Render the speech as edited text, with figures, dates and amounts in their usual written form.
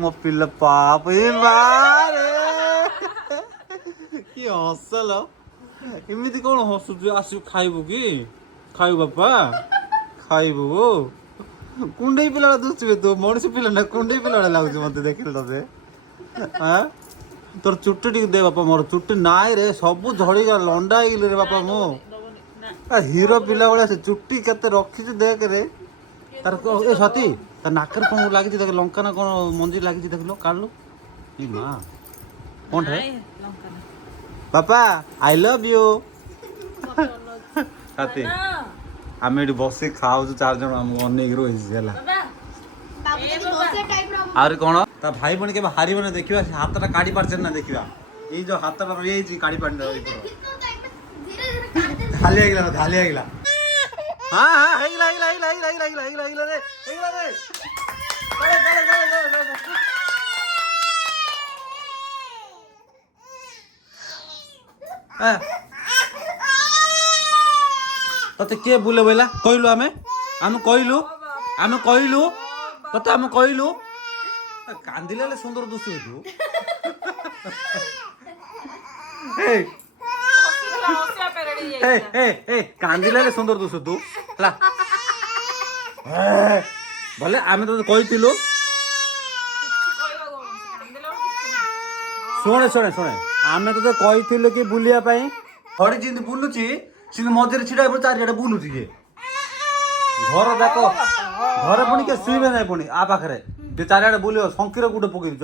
ମୋ ପିଲା ପାପ ଏ ମାରେ କି ହସଲ ଏମିତି କଣ ହସୁଛୁ ଆସିବୁ ଖାଇବୁ କି ଖାଇବୁ ବାପା ଖାଇବୁ କୁଣ୍ଡେଇ ପିଲା ଦୁସୁବେ ତୁ ମଣିଷ ପିଲା ନା କୁଣ୍ଡେଇ ପିଲା ଲାଗୁଛି ମତେ ଦେଖିଲେ ତତେ ଆଁ ତୋର ଚୁଟି ଟିକେ ଦେ ବାପା ମୋର ଚୁଟି ନାଇଁ ରେ ସବୁ ଝଡ଼ିଗଲା ଲଣ୍ଡା ହେଇଗଲି ରେ ବାପା ମୁଁ ହିରୋ ପିଲା ଭଳିଆ ସେ ଚୁଟି କେତେ ରଖିଛୁ ଦେଖରେ ତାର ଏ ସତୀ ତା ନାକରେ କଣ ଲାଗିଛି ଦେଖ ଲଙ୍କା ନା କଣ ମଞ୍ଜି ଲାଗିଛି ଦେଖିଲୁ କାଢିଲୁ ଏ ମା କଣଟା ବାପା ଆଇ ଲଭ୍ ୟୁ ସତୀ ଆମେ ଏଠି ବସିକି ଖାଉଛୁ 4 ଜଣ ଆମକୁ ଅନେଇକି ରହିଛି ହେଲା ଆହୁରି କଣ ତା ଭାଇ ଭଉଣୀ କେବେ ହାରିବନି ଦେଖିବା ସେ ହାତଟା କାଢି ପାରୁଛନ୍ତି ନା ଦେଖିବା ଏଇ ଯୋଉ ହାତଟା ରହିଯାଇଛି କାଢି ପାରୁନି ଖାଲି ହେଇଗଲା ଖାଲି ହେଇଗଲା ହଁ ହଁ ହେଇଗଲା ହେଇଗଲା ହେଇଗଲା ହେଇଗଲା ହେଇଗଲା ହେଇଗଲା ହେଇଗଲା ରେ ହେଇଗଲା ରେ ତତେ କିଏ ବୁଲେ ବୋଇଲା କହିଲୁ ଆମେ କହିଲୁ ତତେ ଆମେ କହିଲୁ କାନ୍ଦିଲେ ହେଲେ ସୁନ୍ଦର ଦୁଷୁ ତୁ କାନ୍ଦିଲେ ହେଲେ ସୁନ୍ଦର ଦୁଷୁ ତୁ ହେଲା ଭଲେ ଆମେ ତତେ କହିଥିଲୁ ଶୁଣେ ଶୁଣେ ଶୁଣେ ଆମେ ତତେ କହିଥିଲୁ କି ବୁଲିବା ପାଇଁ ହରି ଯେମିତି ବୁଲୁଛି ସେମିତି ମଝିରେ ଛିଡ଼ା ହେଇ ଚାରିଆଡେ ବୁଲୁଛି କିଏ ଘର ଯାକ ଘରେ ପୁଣି କିଏ ଶୁଇବେ ନାହିଁ ପୁଣି ଆ ପାଖରେ ଚାରିଆଡେ ବୁଲିବ ଶଙ୍କିର ଗୋଟେ ପକେଇ